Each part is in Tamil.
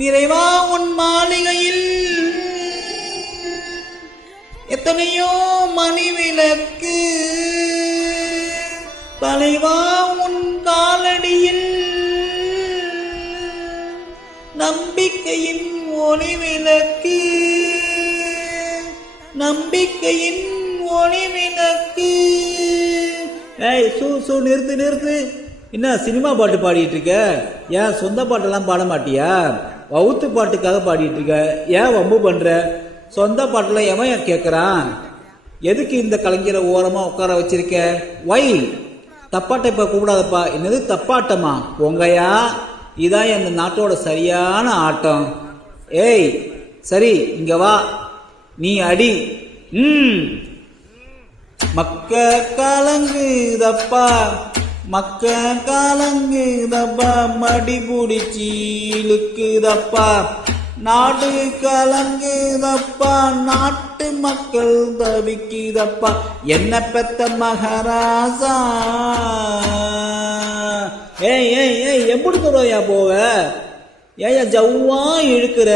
நிறைவா உன் மாளிகையில் எத்தனையோ மணி விளக்கு, தலைவா உன் காலடியில் நம்பிக்கையின் ஒளி விளக்கு, நம்பிக்கையின் ஒளி விளக்கு. ஏய் நிறுத்து. என்ன சினிமா பாட்டு பாடிட்டு இருக்க? ஏன் சொந்த பாட்டெல்லாம் பாட மாட்டியா? வவுத்து பாட்டுக்காக பாடிட்டு இருக்க. ஏன் வம்பு பண்ற? சொந்த பாட்டுல எவன் கேட்கறான்? எதுக்கு இந்த கலைஞரை ஓரமா உட்கார வச்சிருக்க? வை தப்பாட்ட இப்ப கூப்பிடாதப்பா. என்னது தப்பாட்டமா? பொங்கையா, இதான் இந்த நாட்டோட சரியான ஆட்டம். ஏய் சரி இங்க வா, நீ அடி. மக்க கலங்குதப்பா, மக்க கலங்குதப்பா, மடி புடிச்சி இழுக்குதப்பா, நாடு கலங்குதப்பா, நாட்டு மக்கள் தவிக்குதப்பா, என்ன பெத்த மகாராஜா. ஏய் ஏய் ஏய் எப்படி தருவாயா போவ? ஏயா ஜவ்வா இழுக்கிற?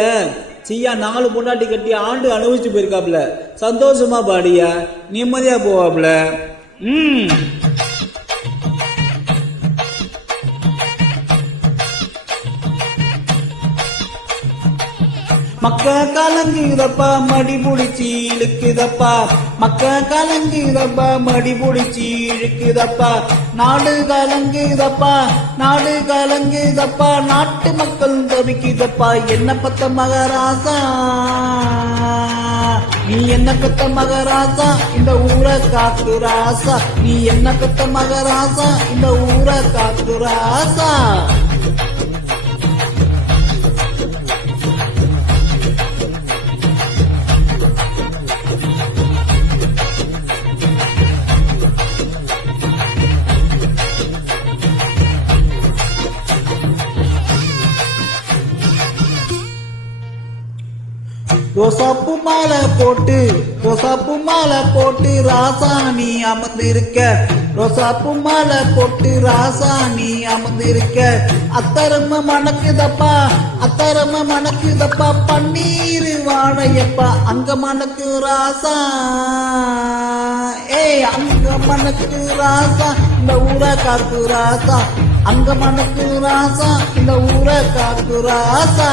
சீயா 4 பொண்டாட்டி கட்டி ஆண்டு அனுபவிச்சு போயிருக்காப்ல. சந்தோஷமா பாடியா, நிம்மதியா போவாப்ல. மக்க கலங்குதப்பா, மடி புடிச்சி இழுக்குதப்பா, மக்க கலங்குதப்பா, மடி புடிச்சி இழுக்குதப்பா, நாடு கலங்குதப்பா, நாடு கலங்குதப்பா, நாட்டு மக்கள் தவிக்குதப்பா, என்ன பத்த மகாராசா, நீ என்ன பெத்த மகாராசா, இந்த ஊரை காக்கு ராசா, நீ என்ன பெத்த மகாராசா, இந்த ஊரை காக்கு ராசா. ரோசாப்பு மாலை போட்டு, ரோசாப்பு மாலை போட்டு ராசாணி அமர்ந்திருக்க, ரோசாப்பு மாலை போட்டு ராசாணி அமர்ந்திருக்க, அத்தரம மணக்குதப்பா, அத்தரம மணக்குதப்பா, பன்னீர் வாழையப்பா, அங்க மணக்கு ராசா. ஏய் அங்க மணக்கு ராசா, இந்த ஊரை காக்கு ராசா, அங்க மணக்கு ராசா, இந்த ஊரை காக்கு ராசா.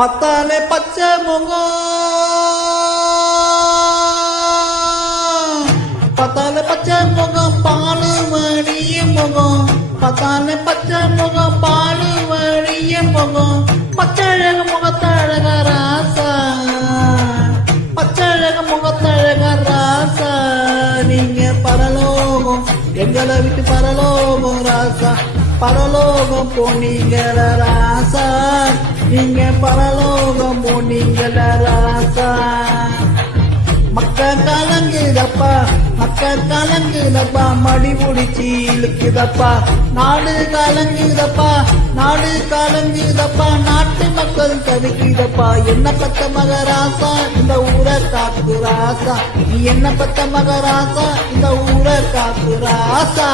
பத்தாலே பச்சை முகம், பத்தாலே பச்சை முகம், பாலு வழிய முகம், பத்தாலே பச்சை முகம், பாலு வழிய முகம், பச்சழக முகத்தழக ராசா, பச்சழக முகத்தழக ராசா, நீங்க பரலோகம் எங்களை விட்டு பரலோகம் ராசா, பரலோகம் போனீங்கள ராசா, நீங்க பரலோகம் போனீங்கள ராசா. மக்க கலங்குதப்பா, மக்க கலங்குதப்பா, மடி புடிச்சி இழுக்குதப்பா, நாடு கலங்குதப்பா, நாடு கலங்குதப்பா, நாட்டு மக்கள் தவிக்குதப்பா, என்ன பத்த மகராசா, இந்த ஊரை காக்கு ராசா, நீ என்ன பத்த மகராசா, இந்த ஊரை காக்கு ராசா.